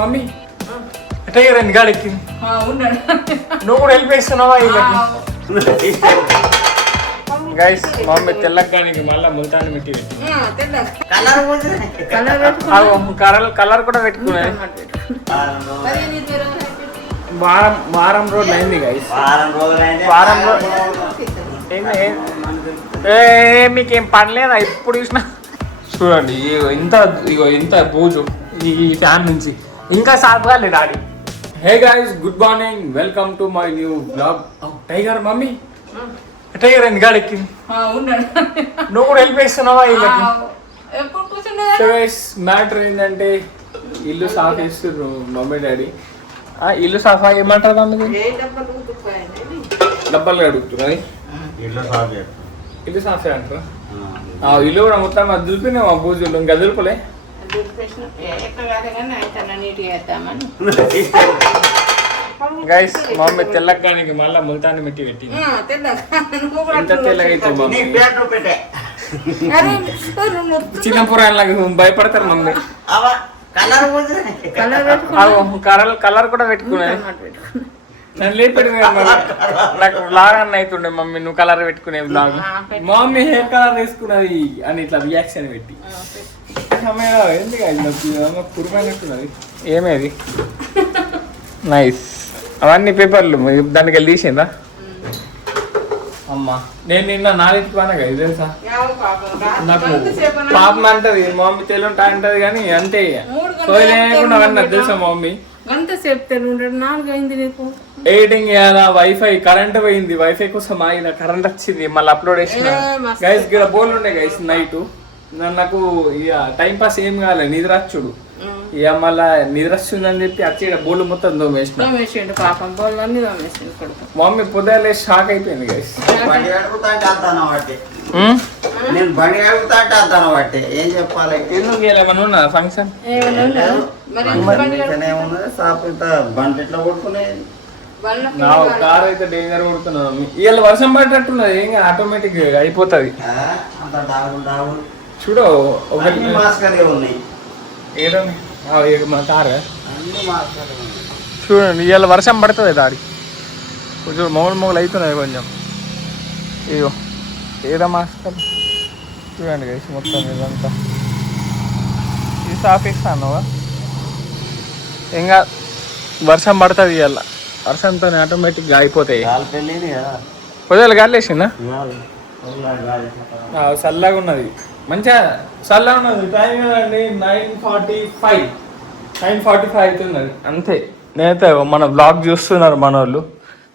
Mummy tiger ఎన్ని గాడి ఎక్కింది నువ్వు కూడా హెల్ప్ చేస్తున్నావా వీళ్ళకి గైస్ మమ్మీ తెల్లగానికి మళ్ళీ ముల్తాన్ని పెట్టి కలర్ కూడా పెట్టుకున్నది వారం రోజులు అయింది గైస్ వారం మీకేం పనిలేదా ఇప్పుడు చూసినా చూడండి ఇంత బూజు ఈ ఫ్యాన్ నుంచి ఇంకా సాధ్యాలి daddy. Hey guys good morning welcome to my new blog. Tiger mummy tiger ఎన్ని గాడి ఎక్కింది నువ్వు కూడా హెల్ప్ చేస్తున్నావా వీళ్ళకి. మ్యాటర్ ఏంటంటే ఇల్లు సాఫ్ చేస్తున్నారు మమ్మీ డాడీ. ఇల్లు సాఫ్ ఏమంటారు మమ్మీ డబ్బాలు అడుగుతున్నారు ఇల్లు సాఫ్ అంటారా. ఇల్లు కూడా మొత్తం అది దులిపినా మా బూజులు ఇంకా దులుపలే. గైస్ మమ్మీ తెల్లగానికి మళ్ళీ ముల్తాన్ని పెట్టి పెట్టింది. ఎంత తెల్లగా అయితే మమ్మీ చిన్న పురాణాలకు భయపడతారు మమ్మీ. కలర్ కూడా పెట్టుకున్నది నన్ను లేపెట్టు నాకు బ్లాగ్ అన్న అవుతుండే మమ్మీ నువ్వు కలర్ పెట్టుకునే బ్లాగ్. మమ్మీ హెయిర్ కలర్ వేసుకున్నది అని ఇట్లా రియాక్షన్ పెట్టి ఎందుకు పురుమైనట్టున్నది ఏమేది నైస్. అవన్నీ పేపర్లు దానికి వెళ్ళి తీసిందా అమ్మా. నేను నిన్న 4కి పోనాగా ఇది తెలుసా నాకు పాపం అంటది మమ్మీ తెలుంటా అంటది కానీ అంతే లేకుండా అన్నది తెలుసా మమ్మీ. ఎడిటింగ్ చేయాలా వైఫై కరెంట్ పోయింది వైఫై కోసం ఆగిన కరెంట్ వచ్చింది మళ్ళీ అప్లోడ్ చేసిన గైస్ ఇక్కడ బోల్ ఉండే గైస్ నైట్ నాకు ఇక టైం పాస్ ఏం కావాలి నిద్ర వచ్చుడు ఇక మళ్ళా నిద్ర వస్తుందని చెప్పి వచ్చి బోళ్ళు మొత్తం దోమేసిన మమ్మీ పొద్దులే షాక్ అయిపోయింది గైస్. ఏం చెప్పాలి ఎందుకు ఏమైనా ఉన్నా ఫంక్షన్ కార్ అయితే డేంజర్ కొడుతున్నా ఇవాళ వర్షం పడేటట్టున్నది ఏం ఆటోమేటిక్ అయిపోతుంది చూడు మన కార్ చూడండి ఇవాళ వర్షం పడుతుంది దాడి కొంచెం మొగలు అవుతున్నాయి కొంచెం ఇగో ఏదో మాస్కర్ చూడండి గైస్ మొత్తం ఇదంతా ఇది సాఫ్ ఇస్తానువా ఇంకా వర్షం పడుతుంది ఇవాళ వర్షంతో ఆటోమేటిక్గా అయిపోతాయి. పొద్దుల గాలి వేసిందా చల్లగా ఉన్నది మంచిగా చల్లగా ఉన్నది. టైం కదండి 9:45 అవుతున్నది అంతే. నేనైతే మన బ్లాగ్ చూస్తున్నారు మన వాళ్ళు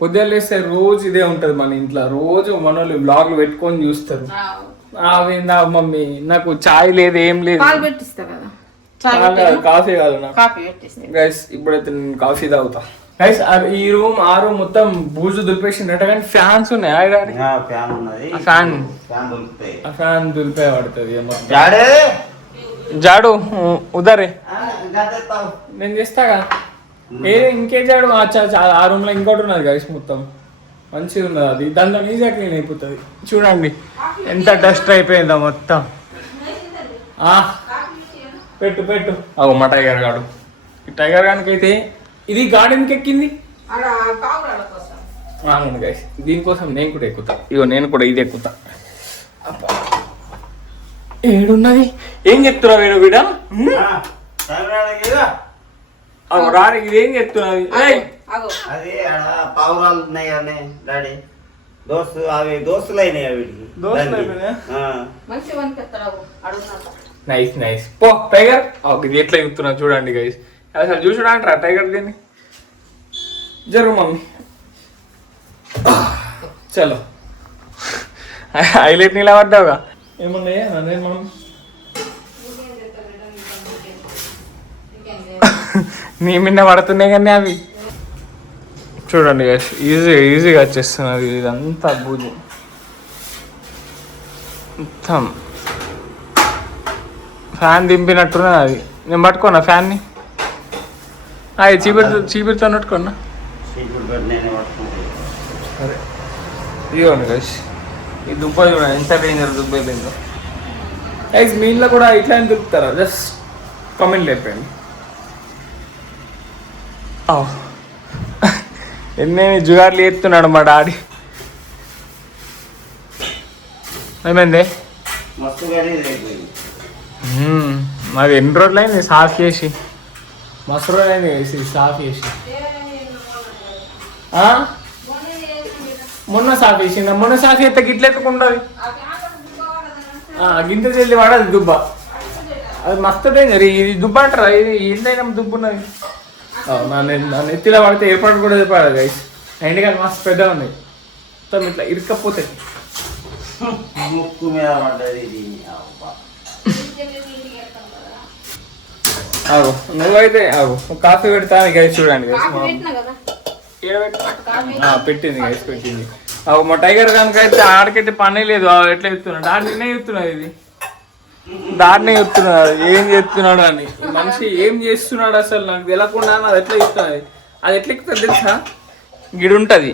పొద్దున్న లేస్తే రోజు ఇదే ఉంటుంది మన ఇంట్లో రోజు మన వాళ్ళు బ్లాగ్లు పెట్టుకొని చూస్తారు. అవి నా మమ్మీ నాకు చాయ్ లేదు ఏం లేదు కాఫీ కాదు నాకు గైస్ ఇప్పుడైతే నేను కాఫీ తాగుతా గైస్. ఈ రూమ్ ఆ రూమ్ మొత్తం బూజు దులిపేసిందట కానీ ఫ్యాన్స్ ఉన్నాయి ఫ్యాన్ దులిపే పడుతుంది జాడు ఉదరే నేను చేస్తాగా ఇంకే జాడు ఆ రూమ్ లో ఇంకోటి ఉన్నది గైస్ మొత్తం మంచిగా ఉన్నది అది దాంట్లో ఈజీగా క్లీన్ అయిపోతుంది. చూడండి ఎంత డస్ట్ అయిపోయిందో మొత్తం. పెట్టు పెట్టు అవు మా టైగర్ గాడు ఈ టైగర్ గానికి అయితే ఇది గార్డెన్కి ఎక్కింది గైస్. దీనికోసం నేను కూడా ఎక్కుతా ఇగో నేను కూడా ఇది ఎక్కుతా. ఏడున్నది ఏం చెప్తున్నావు వేణు వీడ రాని ఇది ఏం చెప్తున్నది పావురాలు ఉన్నాయి కానీ డాడీ దోస్తులు అయినాయి నైస్ నైస్ పో టైగర్ ఇది ఎట్లా చెప్తున్నా చూడండి గైస్. అసలు చూసుడా అంటారా టైగర్ దీన్ని జరుగు మమ్మీ చలో హైలైట్ నీళ్ళ పడ్డావుగా ఏమున్నాయా నేను మమ్మీ నీ మిన్న పడుతున్నాయి కానీ అవి చూడండి గైస్ ఈజీగా వచ్చేస్తున్నది ఇదంతా బూజు మొత్తం. ఫ్యాన్ దింపినట్టున్నది అది నేను పట్టుకోనా ఫ్యాన్ని అది చీపిరితో పట్టుకోనా సరే ఇదిగోండి గైస్ ఈ దుబ్బ చూడండి ఎంత డేంజర్ దుబ్బ అయిపోయిందో గైస్. మీ ఇంట్లో కూడా ఇట్లానే దులుపుతారా జస్ట్ కామెంట్ లేపండి. ఎన్నేమి జుగార్లు ఎత్తున్నాడు మా డాడీ. ఏమైంది? మస్తు గలీజ్ అయిపోయింది. మాది ఎన్ని రోజులు అయింది సాఫ్ చేసి, మస్తు రోజులు అయింది వేసి సాఫ్ చేసి. మొన్న సాఫ్ చేసిందా? మొన్న సాఫ్ చేస్తే గిట్ల ఎత్తుకుంటుంది, గింత చెల్లి వాడది దుబ్బ. అది మస్తు డేంజర్. ఇది దుబ్బ అంటారా? ఇది ఏంటైనా దుబ్బు ఉన్నది. నా నెత్తిలో పడితే ఏర్పాటు కూడా చెప్పాడు గైస్. ఎండకాయలు మస్తు పెద్ద ఉన్నాయి, మొత్తం ఇట్లా ఇరుక్కపోతే. ముక్కు మీద పడ్డది ఇది. ఆగు, నువ్వైతే ఆగు, కాఫీ పెడతా గైస్. చూడండి గైస్, పెట్టింది గైస్, పెట్టింది. అవు మా టైగర్ కనుక అయితే ఆడికైతే పనే లేదు. ఎట్లా చెప్తున్నాడు? దాన్నే చెప్తున్నాడు, ఇది దాన్నే చెప్తున్నాడు ఏం చేస్తున్నాడు అని. మనిషి ఏం చేస్తున్నాడు అసలు నాకు తెలకుండా అది ఎట్లా చెప్తున్నది. అది ఎట్లా ఎక్కుతుంది తెలుసా? గిడి ఉంటుంది,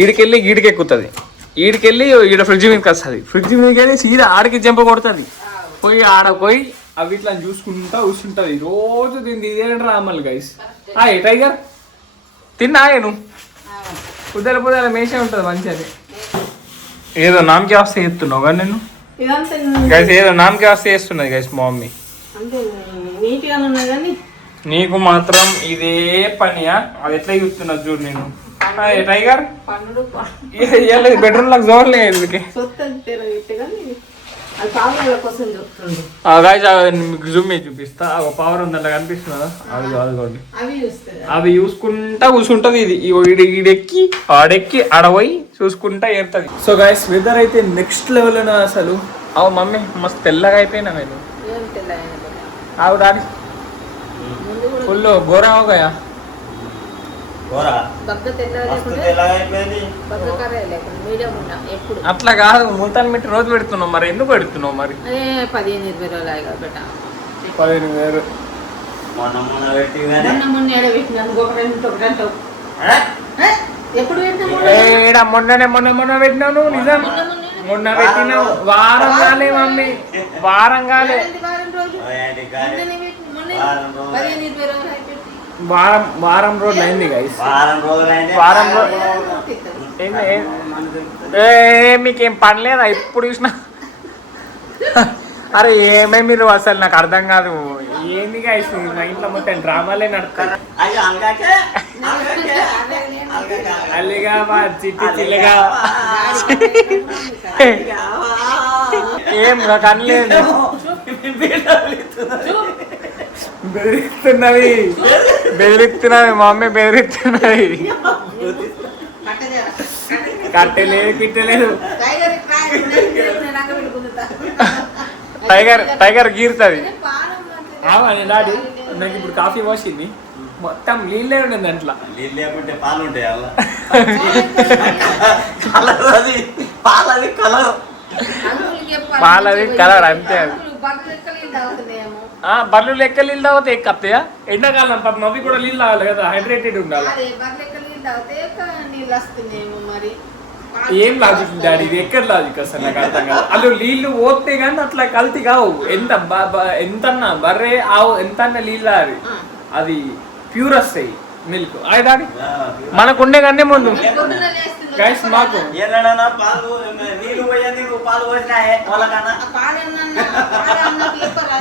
ఈడికెళ్ళి గీడికి ఎక్కుతుంది, ఈడికెళ్ళి ఈడ ఫ్రిడ్జ్ మీదకి వస్తుంది, ఫ్రిడ్జ్ మీదకి వెళ్ళి సీదా ఆడికి జంప కొడుతుంది. పోయి ఆడ పోయి అవి ఇట్లా చూసుకుంటా కూర్చుంటుంది రోజు. దీన్ని ఇదే రామల్ గైస్. హాయ్ టైగర్, తిన్నా నువ్వు? పొద్దుల మేసే ఉంటుంది మంచి. అది ఏదో నామకే వస్తే చేస్తున్నావు కానీ నేను గైస్, ఏదో నామకే వస్తే చేస్తున్నది గైస్ మా మమ్మీ. నీకు మాత్రం ఇదే పనియా? అది ఎట్లా చూస్తున్నది చూడు నేను. టైగర్ బెడ్రూమ్ లకు చూడలేదు మీకు జూమ్ మీద చూపిస్తా. పవర్ ఉందంట కనిపిస్తున్నదా? అది అవి చూసుకుంటా కూర్చుంటది. ఇది ఈడెక్కి ఆడెక్కి ఆడపోయి చూసుకుంటా ఏరుతుంది. సో గైస్, వెదర్ అయితే నెక్స్ట్ లెవెల్ అసలు. అవు మమ్మీ మస్తు తెల్లగా అయిపోయినా నేను. అవు డాడీ ఫుల్ ఘోరం అవగాయా. అట్లా కాదు, మూతాన్ని పెట్టి రోజు పెడుతున్నావు. మరి ఎందుకు పెడుతున్నావు? మరి 15-20 రోజులు 15,000 మొన్న పెట్టినావు నువ్వు. నిజం మొన్న పెట్టినావు. వారం కాలే మమ్మీ, వారం కాలే, వారం రోజులు అయింది గైస్. వారం మీకేం పని లేదా? ఎప్పుడు చూసినా అరే ఏమే మీరు అసలు నాకు అర్థం కాదు. ఏంది గైస్, మా ఇంట్లో మొత్తం డ్రామాలే నడుస్తాయి. అల్లిగా మా చిట్టి చిల్లిగా ఏం నాకు అనలేదు. బెదిరిస్తున్నవి బెదిరిస్తున్నవి మా మమ్మీ బెదిరిస్తున్నవి. కట్టలేదు కిట్టలేదు. టైగర్ గీరుతుంది. డాడీ నాకు ఇప్పుడు కాఫీ పోసింది, మొత్తం నీళ్ళే ఉండే దాంట్లో. నీళ్ళు లేకుంటే పాలు ఉంటాయి అలా. పాలది కలర్, పాలది కలర్ అంతే. అది బర్రెలు లెక్క నీళ్ళు తాగితే ఎక్కతాయా? ఎండాకాలం పాపం అవి కూడా నీళ్ళు తాగాలి కదా, హైడ్రేటెడ్ ఉండాలి. ఏం లాజిక్ డాడీ ఇది? ఎక్కడ లాజిక్ అసలు నాకు అర్థం కాదు. అసలు నీళ్లు పోతే కానీ అట్లా కల్తీ కావు. ఎంతన్నా బర్రె ఆవు ఎంతన్నా నీళ్ళు అది అది ప్యూర్ వస్తాయి మిల్క్. అయ్యి డాడీ మనకుండే కానీ ముందు గైస్ మాకు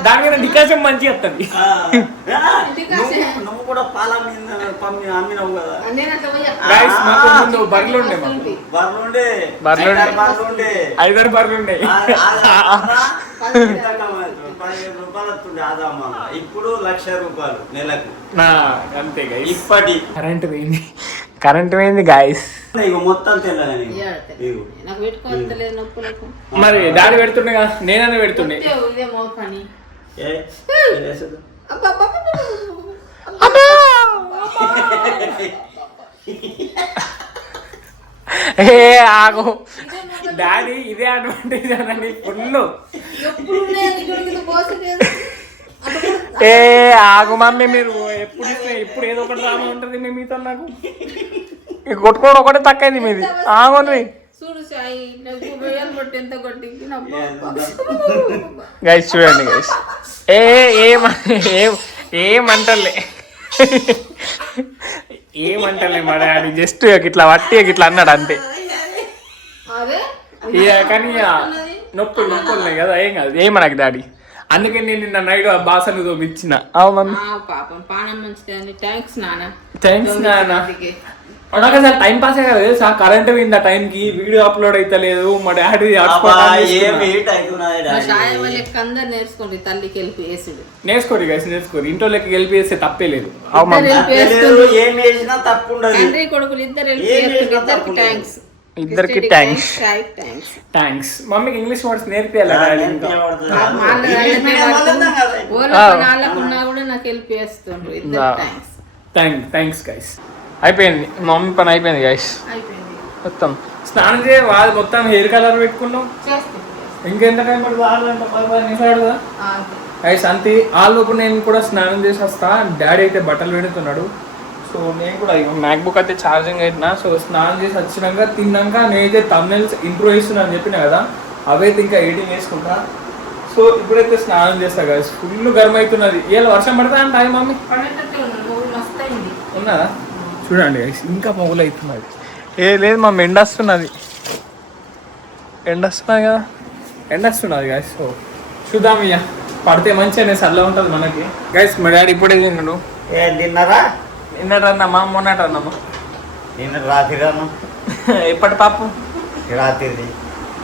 దాని మీద డికాషన్ మంచిగా వస్తుంది. నువ్వు కూడా పాల అమ్మినావు కదా గైస్. మాకు ముందు బర్రెలు ఉండే, బర్రెలుండే 5 బర్రెలుండే. 15,000 రూపాయలు వస్తుండే ఆదామా. ఇప్పుడు 1,00,000 రూపాయలు నెలకు. అంతే గైస్. ఇప్పటి కరెంట్ పోయింది గైస్. మొత్తం తెల్లగానే. మరి డాడీ పెడుతుండే కదా, నేననే పెడుతుండే. ఏ ఆగు డాడీ, ఇదే అడ్వాంటేజ్ అనండి ఫుల్. ఏ ఆగు మమ్మీ, మీరు ఇప్పుడు ఏదో ఒకటి డ్రామా ఉంటుంది మీతో. నాకు కొట్టుకోవడం ఒకటే తక్కువైంది మీది. ఆగోండి గైస్, చూడండి గైస్. ఏమంటలే ఏమంటలే మా డాడీ జస్ట్ ఇట్లా వట్టి ఇట్లా అన్నాడు అంతే. అదే కానీ నొప్పులు ఉన్నాయి కదా, ఏం కాదు ఏమనకు డాడీ. అందుకే నేను నిన్న నైట్ ఆ బాసలు తోపిచ్చిన. మమ్మీ పాపం పానం మంచిది. థ్యాంక్స్ నాన్న. థ్యాంక్స్ నాన్న. నాకు అసలు టైం పాసే కదా తెలుసా, కరెంట్ పోయింది ఆ టైంకి, వీడియో అప్లోడ్ అయితే లేదు. మా డాడీ నేర్చుకోండి, తల్లికి వెళ్ళి వేసుడు నేర్చుకోరు గైస్, నేర్చుకోరు. ఇంట్లో లెక్క వెళ్ళి వేస్తే తప్పే లేదు. తండ్రి కొడుకులు ఇద్దరికి థ్యాంక్స్. థ్యాంక్స్. మమ్మీకి ఇంగ్లీష్ వర్డ్స్ నేర్పియాలి. Thanks guys. అయిపోయింది మమ్మీ పని, అయిపోయింది గైస్. మొత్తం స్నానం చేయాలి, మొత్తం హెయిర్ కలర్ పెట్టుకున్నాం. ఇంకెంత టైం పడుతుంది? 6 గంటల 15 నిమిషాలు కదా గైస్. అంతే ఆలోపు నేను కూడా స్నానం చేసి వస్తా. డాడీ అయితే బట్టలు పెడుతున్నాడు. సో నేను కూడా మ్యాక్బుక్ అయితే ఛార్జింగ్ అయినా. సో స్నానం చేసి వచ్చినాక తిన్నాక నేనైతే తమ్నెల్స్ ఇంప్రూవ్ చేస్తున్నాను అని చెప్పిన కదా, అవైతే ఇంకా ఎడిటింగ్ చేసుకుంటా. సో ఇప్పుడైతే స్నానం చేస్తా గైస్. ఫుల్ గర్మ అవుతున్నది. ఇవాళ వర్షం పడతా అంటే అవి మమ్మీ ఉన్నదా? చూడండి గైస్, ఇంకా మొగులు అవుతున్నది. లేదు మమ్మీ ఎండ వస్తున్నది కదా, ఎండ వస్తున్నది గైస్. సో చూద్దాం ఇక పడితే మంచిగా చల్ల ఉంటుంది మనకి గైస్. మా డాడీ ఇప్పుడే తిన్నాడు. తిన్నారా? నిన్నటన్నమ్మా మొన్నటన్నమ్మా? నిన్న రాత్రి అన్నం. ఎప్పటి పాపు? రాత్రి.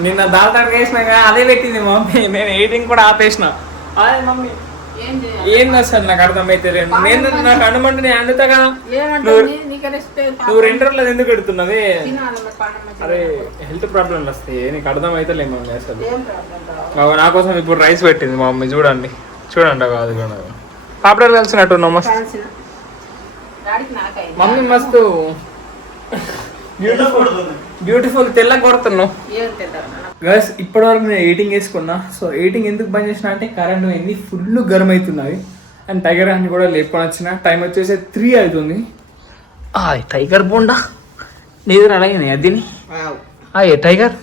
నిన్న దాటానికి వేసినాక అదే పెట్టింది మమ్మీ. నేను ఎయిటింగ్ కూడా ఆపేసిన. అదే మమ్మీ ఏంది అసలు నాకు అర్థమైతే లేదు. నేను నాకు అనుమంటే నేను అందుతా కదా. నువ్వు 2 రోజులు ఎందుకు పెడుతున్నది? అదే హెల్త్ ప్రాబ్లమ్లు వస్తాయి, నీకు అర్థం అయితే లేదు మమ్మీ. అసలు నా కోసం ఇప్పుడు రైస్ పెట్టింది మా మమ్మీ. చూడండి కాదు పాపడాలు కలిసినట్టు మస్తు మమ్మీ, మస్తు బ్యూటిఫుల్ తెల్ల కొడుతున్నావు గైస్. ఇప్పటి వరకు నేను ఎడిటింగ్ వేసుకున్నా. సో ఎడిటింగ్ ఎందుకు బంద్ చేసిన అంటే కరెంట్ పోయింది, ఫుల్ గరం అవుతున్నది. అండ్ టైగర్ అని కూడా లేపుకొని వచ్చిన. టైం వచ్చేసి 3 అవుతుంది. టైగర్ బోండా నీరు అలాగే అదిని. టైగర్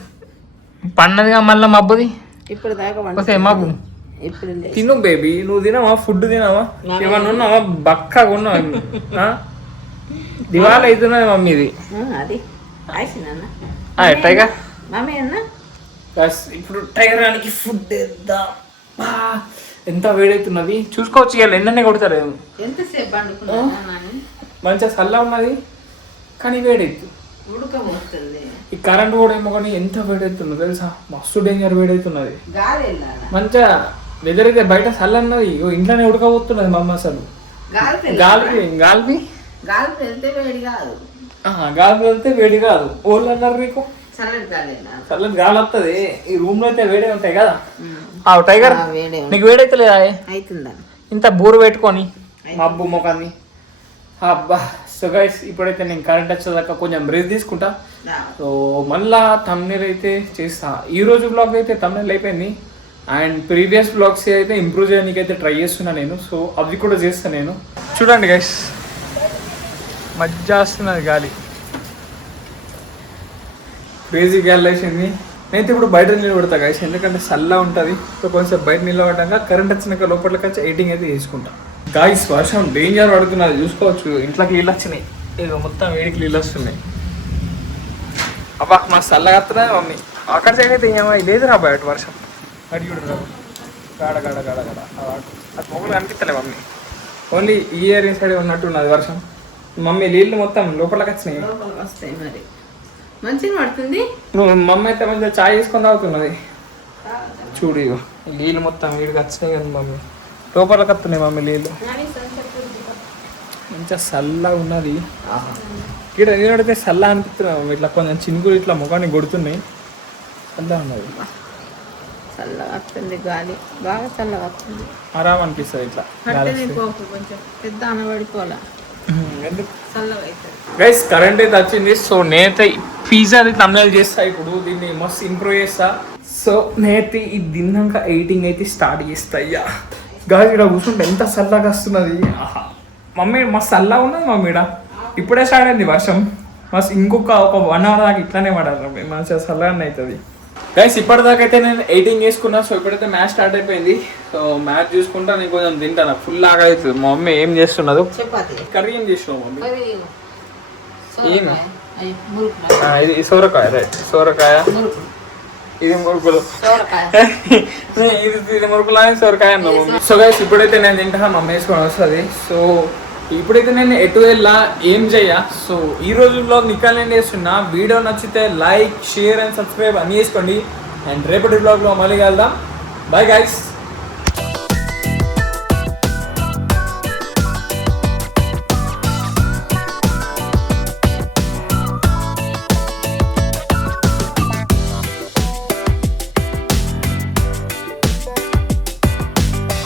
పన్నదిగా మళ్ళీ మబ్బుది. ఇప్పుడు మబ్బు తిను బేబీ. నువ్వు తినవా? ఫుడ్ తినవా? ఏమన్నా ఉన్నావా? బక్కగా ఉన్నావా? దివాళ అవుతున్నది మమ్మీ ఇది. టైగర్ ఇప్పుడు టైగర్ గానికి ఫుడ్ ఎంత వేడవుతున్నది చూసుకోవచ్చు. ఇవాళ ఎండనే కొడతారు. మంచిగా చల్ల ఉన్నది కానీ వేడవుతుంది. ఈ కరెంట్ కూడా ఏమో కానీ ఎంత వేడవుతుందో తెలుసా, మస్తు డేంజర్ వేడవుతున్నది. మంచిగా వెదర్ అయితే బయట చల్ల అన్నది, ఇంట్లోనే ఉడకపోతున్నది మా అమ్మ. అసలు గాలిపి వెళ్తే వేడి కాదు. ఓళ్ళు అన్నారు నీకు చల్లటి గాలి వస్తుంది. ఈ రూమ్ లో అయితే వేడే ఉంటాయి కదా. టైగర్ నీకు వేడైతే లేదా? ఇంత బూరు పెట్టుకొని మబ్బు మొఖాన్ని. అబ్బా. సో గైస్ ఇప్పుడైతే నేను కరెంట్ వచ్చేదాకా కొంచెం బ్రేక్ తీసుకుంటా. సో మళ్ళా థంబ్నెయిల్ అయితే చేస్తా. ఈ రోజు బ్లాగ్ అయితే థంబ్నెయిల్ అయిపోయింది. అండ్ ప్రీవియస్ బ్లాగ్స్ అయితే ఇంప్రూవ్ చేయడానికి అయితే ట్రై చేస్తున్నా నేను. సో అవి కూడా చేస్తాను నేను. చూడండి గైస్, మజ్జా వస్తున్నది గాలి, క్రేజీ గాలి వేసింది. నేనైతే ఇప్పుడు బయట నిలబడతా గైస్, ఎందుకంటే చల్ల ఉంటుంది. సో కొంచెం బయట నిలబడ్డాక కరెంట్ వచ్చినాక లోపలికి వచ్చి ఎడిటింగ్ అయితే చేసుకుంటా. గాయస్ వర్షం డేంజర్ పడుతున్నది చూసుకోవచ్చు. ఇంట్లోకి నీళ్ళు వచ్చినాయి, ఇక మొత్తం వేడికి నీళ్ళు వస్తున్నాయి. అబ్బా మాకు చల్లగా వస్తున్నాయి మమ్మీ. అక్కడ సైడ్ అయితే ఏమో లేదు రా బయట వర్షం. అడి చూడరా గాడ గాడ గాడ గాడ అది మొగలు కనిపిస్తలే మమ్మీ. ఓన్లీ ఈ ఏరియా సైడ్ ఉన్నట్టున్నది వర్షం. మమ్మీ నీళ్ళు మొత్తం లోపలికి వచ్చినాయి. మరి మంచిగా పడుతుంది. మమ్మీ అయితే మంచిగా చాయ్ చేసుకొని తాగుతున్నది. చూడు ఇగో నీళ్ళు మొత్తం వీడికి వచ్చినాయి కదా మమ్మీ, లోపలికి వస్తున్నాయి మమ్మీ నీళ్ళు. మంచిగా చల్లగా ఉన్నది. ఇక్కడ నిలబడితే చల్ల అనిపిస్తున్నాయి. ఇట్లా కొంచెం చినుకులు ఇట్లా ముఖాన్ని కొడుతున్నాయి. చల్లగా ఉన్నది, చల్లగా వస్తుంది గాలి, బాగా చల్లగా వస్తుంది. ఆరాం అనిపిస్తుంది ఇట్లా. కొంచెం పెద్ద అనబడిపోలే గైస్ కరెంట్ అయితే వచ్చింది. సో నేనైతే పిజ్జా అది తమిళ చేస్తా. ఇప్పుడు దీన్ని మస్తు ఇంప్రూవ్ చేస్తా. సో నేనైతే ఇది తిన్నాక ఎడిటింగ్ అయితే స్టార్ట్ చేస్తా. అయ్యా గాయస్ ఇక్కడ కూర్చుంటే ఎంత చల్లగా వస్తున్నది. మమ్మీ మస్తు చల్లగా ఉన్నది మమ్మీ. ఇప్పుడే స్టార్ట్ అయింది వర్షం. మస్తు ఇంకొక 1 అవర్ దాకా ఇట్లానే పడాలి, మంచిగా చల్లగానే అవుతుంది. గైస్ ఇప్పటిదాకా అయితే నేను ఎడిటింగ్ చేసుకున్నా. సో ఇప్పుడైతే మ్యాచ్ స్టార్ట్ అయిపోయింది. సో మ్యాచ్ చూసుకుంటా నేను కొంచెం తింటాను, ఫుల్ లాగా అవుతుంది. మా మమ్మీ ఏం చేస్తున్నది? చపాతీ కర్రీ ఏం చేసినావు మమ్మీ? ఈయన ఇది సోరకాయ, రైట్, సోరకాయ. ఇది మురుకులు, ఇది మురుకులు అని సొరకాయ అన్నాము. సో గైస్ ఇప్పుడైతే నేను తింటా, మమ్మీ వేసుకొని వస్తుంది. సో ఇప్పుడైతే నేను ఎటు వెళ్ళా ఏం చెయ్యా. సో ఈ రోజు బ్లాగ్ నికాల్ నేను చేస్తున్నా. వీడియో నచ్చితే లైక్, షేర్ అండ్ సబ్స్క్రైబ్ అన్నీ చేసుకోండి. అండ్ రేపటి బ్లాగ్లో మళ్ళీ కలుద్దాం. Bye guys.